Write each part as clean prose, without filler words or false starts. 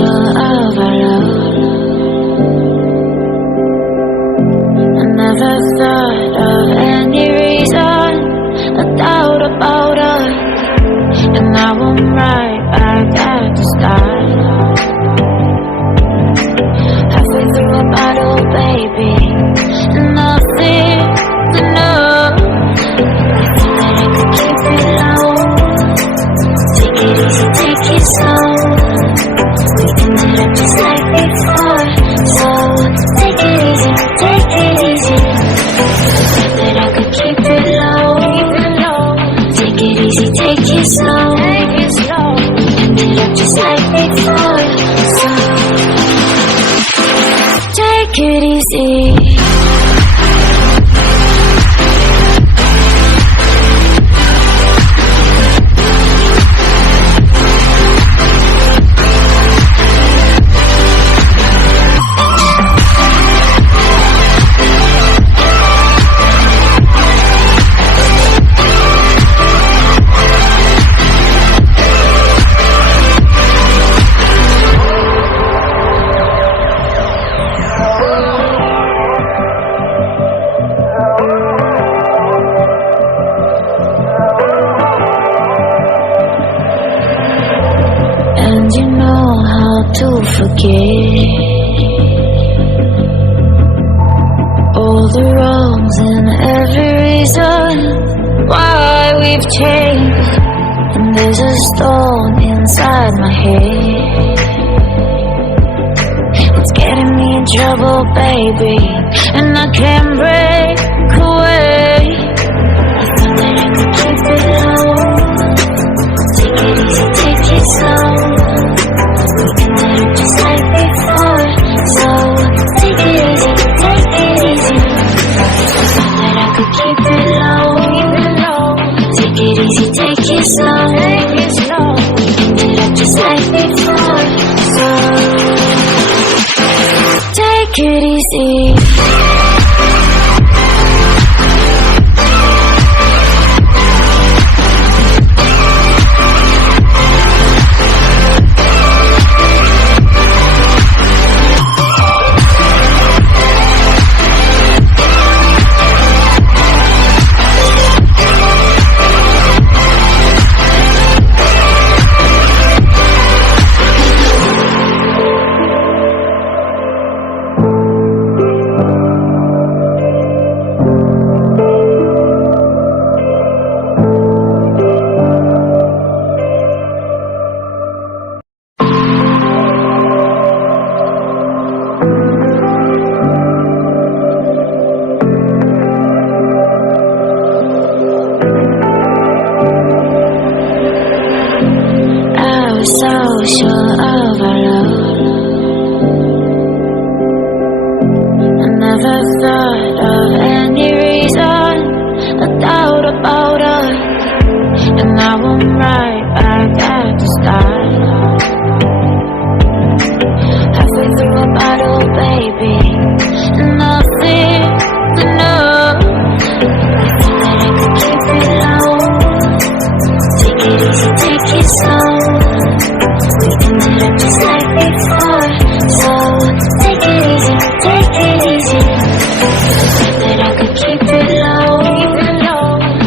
sure of our love. I never thought of any reason, a doubt about us, and now I'm right back at the start. Halfway through a bottle, baby, and nothing to know. I thought that I could keep it low. Take it easy, take it slow. We ended up just like before, so take it easy, take it easy. I thought that I could keep it low, take it easy, take it slow. We ended up just like before, so take it easy. And you know how to forget all the wrongs and every reason why we've changed. And there's a storm inside my head, it's getting me in trouble, baby, and I can't break away. I thought that I could keep it low. Take it easy, take it slow. We ended up just like before, so take it easy, take it easy. I thought that I could keep it low. Take it easy, take it slow. We ended up just like before, so take it easy. So sure of our love. I never thought of any reason, a doubt about us, and now I'm right back at the start. Halfway through a bottle, baby, and nothing to know. I thought that I could keep it low. Take it easy, take it slow. We ended up just like before, so take it easy, take it easy. I thought that I could keep it low.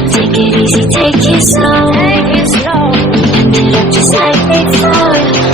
Take it easy, take it slow. We ended up just like before.